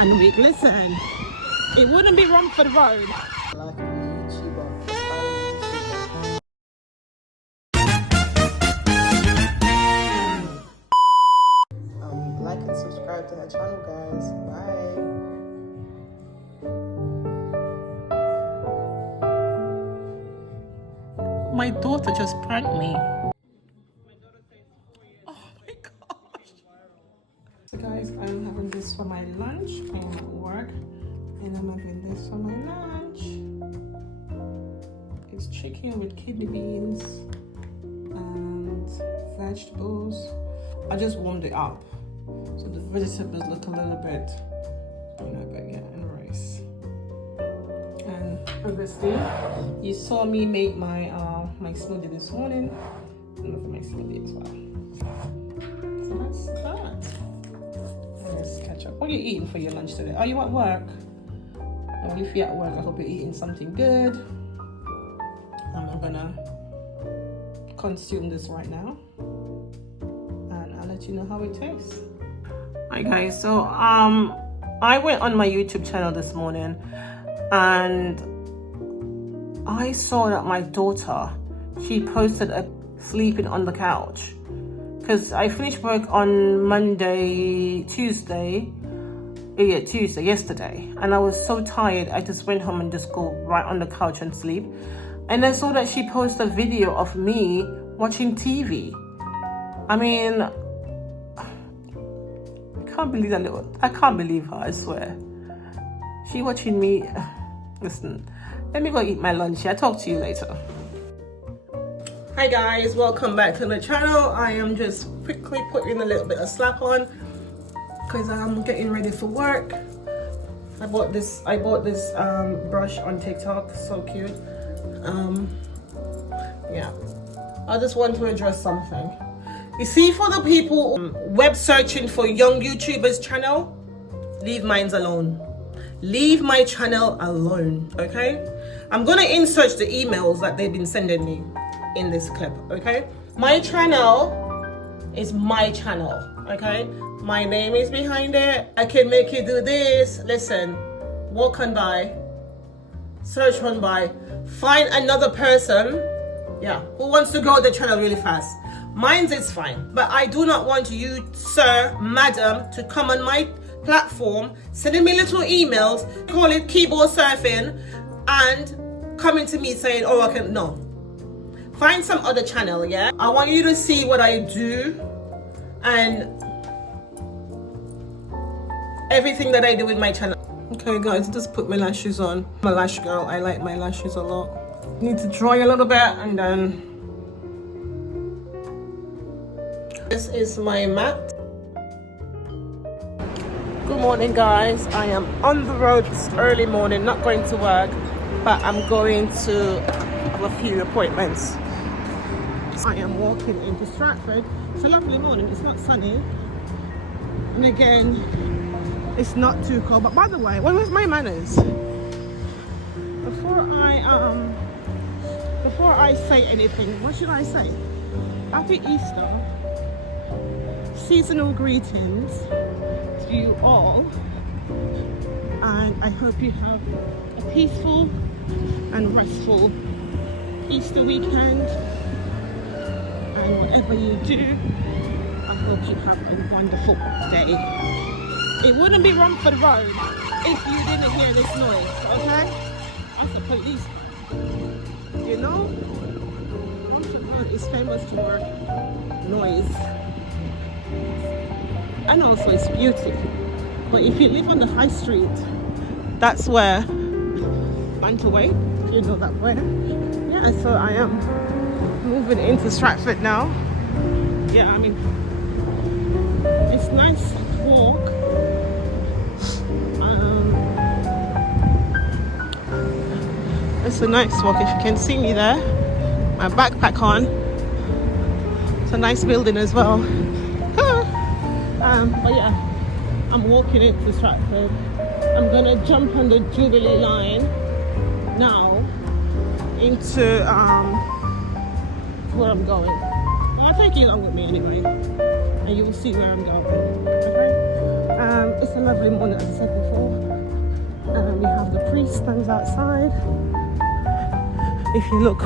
and week. Listen, it wouldn't be Romford Road. Like and subscribe to her channel, guys. Bye. My daughter just pranked me. Oh my gosh. So guys, I'm having this for my lunch. I am at work and I'm having this for my lunch. It's chicken with kidney beans and vegetables. I just warmed it up, so the vegetables look a little bit, but yeah, and rice. And obviously, you saw me make my my smoothie this morning. And look at my smoothie as well. So that's that. Let's catch up. What are you eating for your lunch today? Are you at work? Well, if you're at work, I hope you're eating something good. I'm gonna consume this right now, and I'll let you know how it tastes. Hi guys, so I went on my YouTube channel this morning and I saw that my daughter, she posted a sleeping on the couch, because I finished work on Tuesday, yesterday, and I was so tired I just went home and just go right on the couch and sleep. And I saw that she posted a video of me watching TV. I mean, I can't believe her, I swear. She watching me. Listen, let me go eat my lunch. I'll talk to you later. Hi guys, welcome back to the channel. I am just quickly putting a little bit of slap on because I'm getting ready for work. I bought this brush on TikTok, so cute. Yeah, I just want to address something. You see, for the people web searching for young YouTubers channel, leave mine alone. Leave my channel alone, okay? I'm gonna insert the emails that they've been sending me in this clip, okay? My channel is my channel, okay? My name is behind it. I can make you do this. Listen, walk on by, search on by, find another person, who wants to grow the channel really fast. Mine's is fine, but I do not want you, sir, madam, to come on my platform, sending me little emails, call it keyboard surfing, and coming to me saying, oh, I can, no. Find some other channel, yeah? I want you to see what I do and everything that I do with my channel. Okay guys, just put my lashes on. I'm a lash girl, I like my lashes a lot. Need to dry a little bit and then this is my mat. Good morning guys, I am on the road. It's early morning, not going to work, but I'm going to have a few appointments. I am walking into Stratford. It's a lovely morning, it's not sunny. And again, it's not too cold. But by the way, what was my manners? Before I say anything, what should I say? Happy Easter. Seasonal greetings to you all, and I hope you have a peaceful and restful Easter weekend, and whatever you do, I hope you have a wonderful day. It wouldn't be Romford Road if you didn't hear this noise, okay? That's the police. You know, Romford Road is famous for noise. And also it's beauty. But if you live on the high street, that's where Banterway, if you know that way. Yeah, so I am moving into Stratford now. Yeah, I mean, it's nice to walk. It's a nice walk. If you can see me there, my backpack on. It's a nice building as well. But yeah, I'm walking into Stratford. I'm gonna jump on the Jubilee line now into where I'm going. Well, I'll take you along with me anyway, and you will see where I'm going. Okay? It's a lovely morning, as I said before. We have the priest stands outside. If you look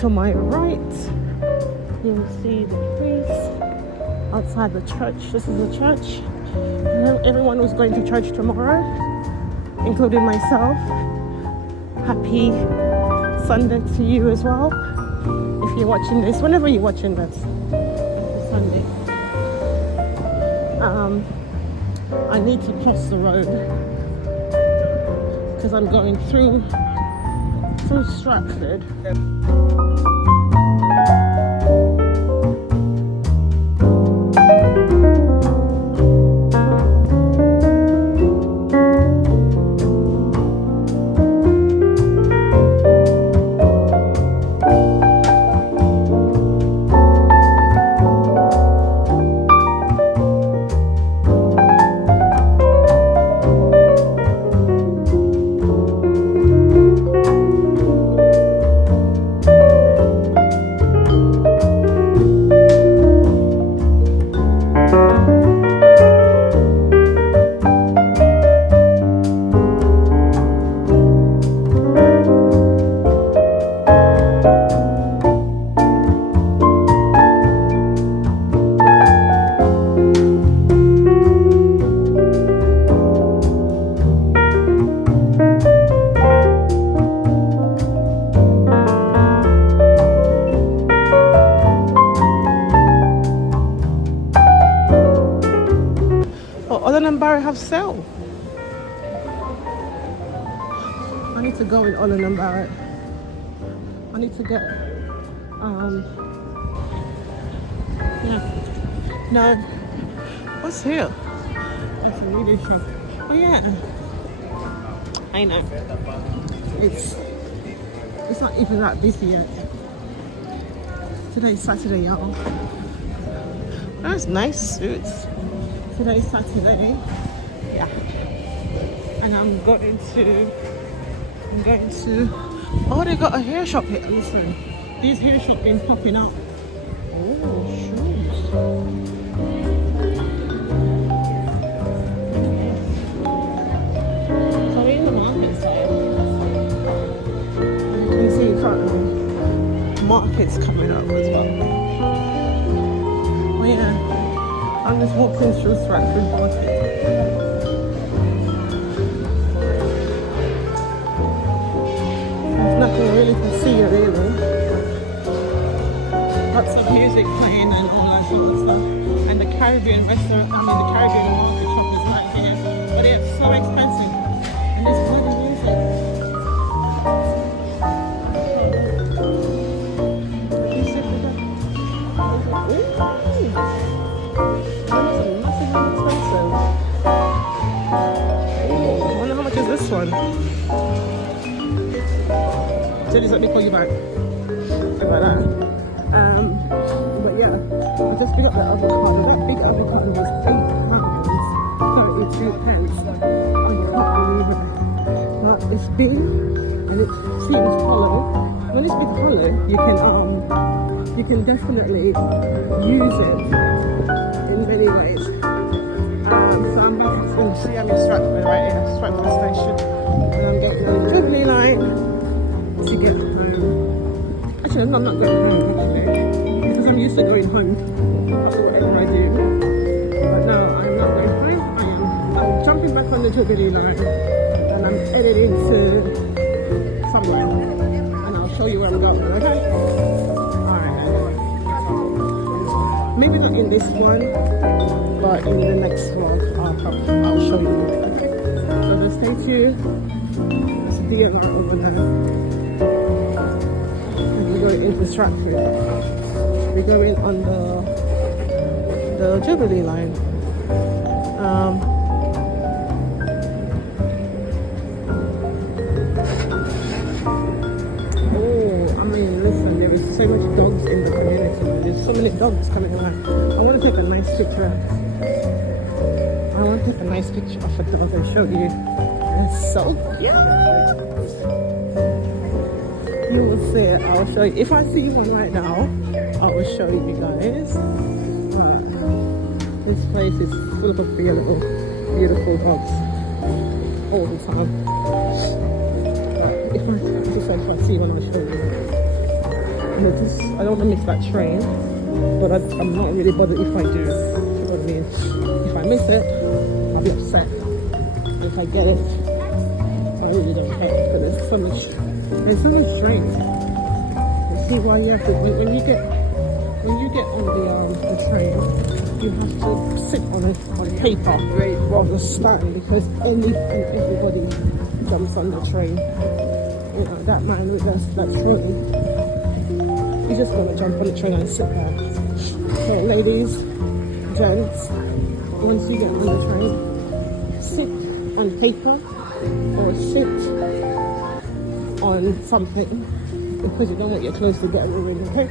to my right, you'll see the priest outside the church. This is the church. Everyone was going to church tomorrow, including myself. Happy Sunday to you as well. If you're watching this, whenever you're watching this, it's Sunday. I need to cross the road because I'm going through Stratford. Have sale. I need to go in Holland and Barrett. I need to get no, what's here? That's a really shop. Oh yeah, I know. It's not even that busy yet. Today's Saturday, y'all. That's nice suits. Today's Saturday. Yeah, and I'm going to oh, they got a hair shop here. Listen, these hair shop been popping up. Oh, shoes. So we're in the market side. You can see in front of me, markets coming up as well. Oh yeah, I'm just walking through Stratford Market. Nothing really to see really. Lots of music playing and all that sort of stuff. And the Caribbean restaurant, the Caribbean market shop is right here. But it's so expensive. And it's bloody music. Massively expensive. Ooh, I wonder how much is this one? Just let me call you back. Something like that. But yeah, I just picked up the avocado. That big avocado was £8.32. I can't believe it. But it's big and it seems hollow. When it's big hollow, you can definitely use it in many ways. So I'm back to see I'm in Stratford right here, Stratford station, and I'm getting on the Jubilee line to get home. Actually, I'm not going home actually, because I'm used to going home after whatever I do. But no, I'm not going home. I'm jumping back on the Jubilee line and I'm headed into somewhere. And I'll show you where I'm going, okay? Alright then. Maybe not in this one, but in the next vlog I'll show you. So just stay tuned. There's a DLR over there. Into Stratford. We're going on the Jubilee line. Oh, I mean, listen, there is so much dogs in the community. There's so many dogs coming around. I want to take a nice picture. I want to take a nice picture of a dog and show you. It's so cute. You will see it. I'll show you. If I see one right now, I will show you guys. But this place is full of available, beautiful dogs all the time. But if I see one, I'll show you. I don't want to miss that train, but I'm not really bothered if I do. You know what I mean? If I miss it, I'll be upset. If I get it, I really don't care because there's so much trains. You see why you have to when you get on the train, you have to sit on paper rather than stand because everybody jumps on the train. You know, that man with that trolley, he's just gonna jump on the train and sit there. So ladies, gents, once you get on the train, sit on paper or sit on something because you don't want your clothes to get ruined, okay?